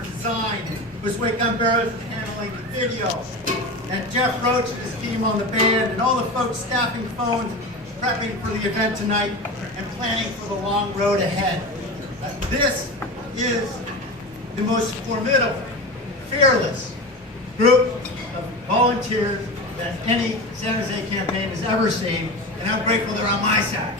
design, Busway Gunbarrows handling the video, and Jeff Roach and his team on the band, and all the folks staffing phones, prepping for the event tonight, and planning for the long road ahead. This is the most formidable, fearless group of volunteers that any San Jose campaign has ever seen, and I'm grateful they're on my side.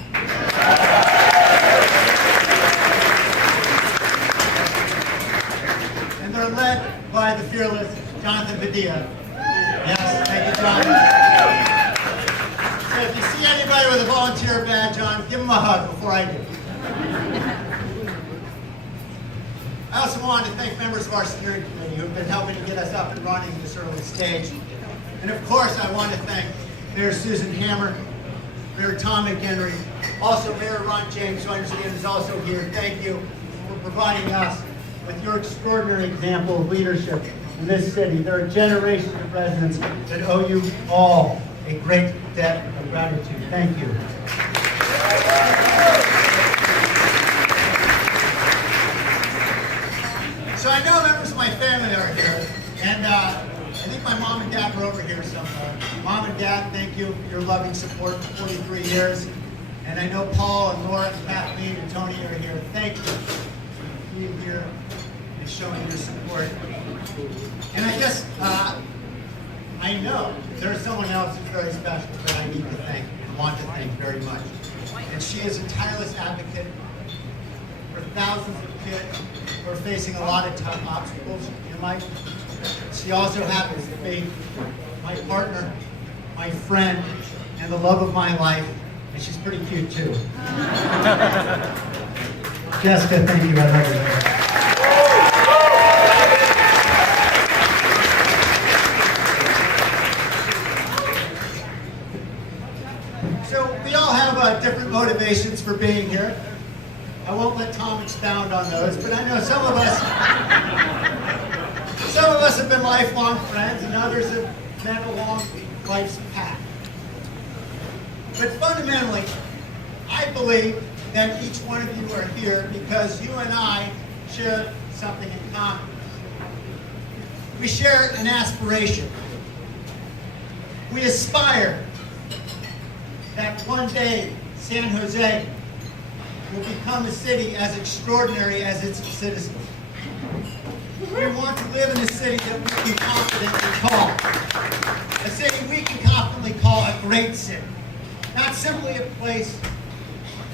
And they're led by the fearless Jonathan Padilla. Yes, thank you, John. So if you see anybody with a volunteer badge on, give them a hug before I do. I also want to thank members of our security committee who have been helping to get us up and running this early stage. And of course, I want to thank Mayor Susan Hammer, Mayor Tom McHenry, also Mayor Ron James, who I understand is also here. Thank you for providing us with your extraordinary example of leadership in this city. There are generations of residents that owe you all a great debt of gratitude. Thank you. So I know members of my family are here, and I think my mom and dad are over here somewhere. Mom and Dad, thank you for your loving support for 43 years. And I know Paul and Laura and Kathleen and Tony are here. Thank you for being here and showing your support. And I guess I know there's someone else who's very special that I need to thank and want to thank very much. And she is a tireless advocate for thousands of kids who are facing a lot of tough obstacles in life. She also happens to be my partner, my friend, and the love of my life, and she's pretty cute too. Jessica, thank you. I love you. So we all have different motivations for being here. I won't let Tom expound on those, but I know some of us have been lifelong friends, and others have met along life's path. But fundamentally, I believe that each one of you are here because you and I share something in common. We share an aspiration. We aspire that one day San Jose will become a city as extraordinary as its citizens. We want to live in a city that we can confidently call. A city we can confidently call a great city. Not simply a place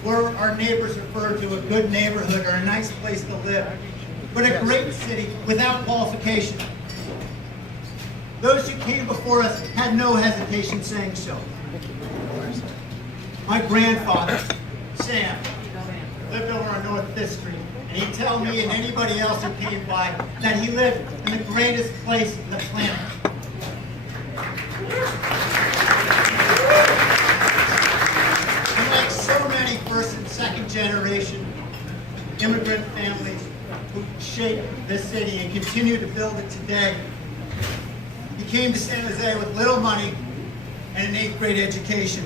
where our neighbors refer to a good neighborhood or a nice place to live, but a great city without qualification. Those who came before us had no hesitation saying so. My grandfather, Sam, lived over on North 5th Street, and he'd tell me and anybody else who came by that he lived in the greatest place on the planet. And like so many first and second generation immigrant families who shaped this city and continue to build it today, he came to San Jose with little money and an 8th grade education.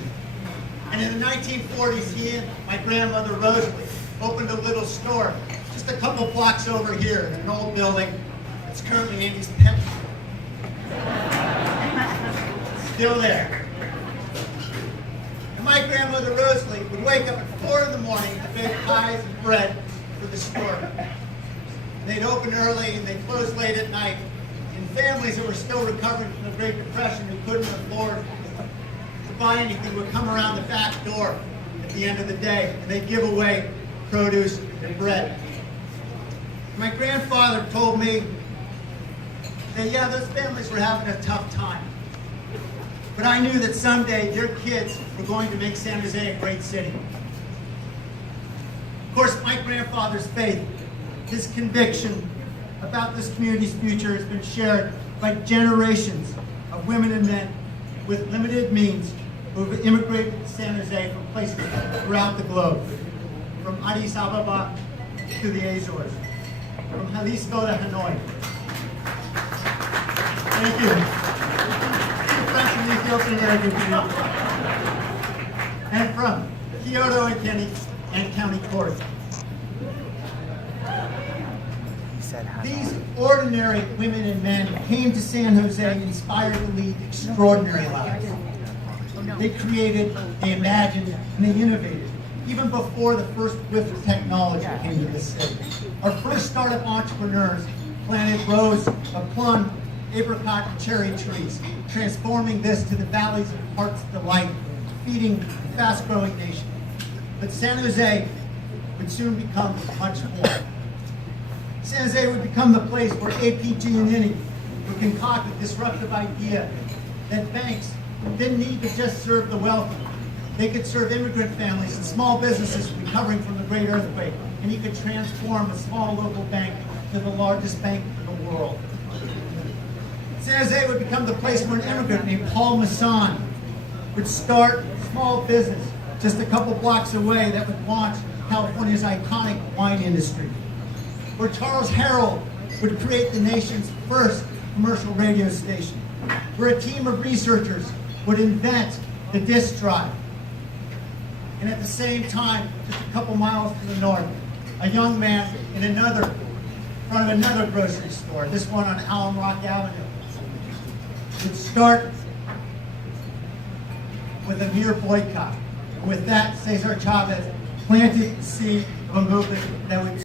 And in the 1940s, he and my grandmother Rosalie opened a little store just a couple blocks over here in an old building that's currently Andy's pet store. Still there. And my grandmother Rosalie would wake up at 4 in the morning to bake pies and bread for the store. And they'd open early and they'd close late at night. And families that were still recovering from the Great Depression who couldn't afford to buy anything would come around the back door at the end of the day, and they'd give away produce and bread. My grandfather told me that, yeah, those families were having a tough time. But I knew that someday their kids were going to make San Jose a great city. Of course, my grandfather's faith, his conviction about this community's future has been shared by generations of women and men with limited means who have immigrated to San Jose from places throughout the globe, from Addis Ababa to the Azores, from Jalisco to Hanoi. Thank you. Friends from the Ethiopian American community. And from Kyoto and County Court. He said hi. These ordinary women and men came to San Jose inspired to lead extraordinary lives. They created, they imagined, and they innovated, even before the first whiff of technology came to this city. Our first startup entrepreneurs planted rows of plum, apricot, and cherry trees, transforming this to the valleys of heart's delight, feeding a fast-growing nation. But San Jose would soon become much more. San Jose would become the place where A.P. Giannini would concoct a disruptive idea that banks didn't need to just serve the wealthy. They could serve immigrant families and small businesses recovering from the great earthquake, and he could transform a small local bank to the largest bank in the world. San Jose would become the place where an immigrant named Paul Masson would start a small business just a couple blocks away that would launch California's iconic wine industry. Where Charles Harold would create the nation's first commercial radio station. Where a team of researchers would invent the disk drive. And at the same time, just a couple miles to the north, a young man in front of another grocery store, this one on Alum Rock Avenue, would start with a mere boycott. And with that, Cesar Chavez planted the seed of a movement that would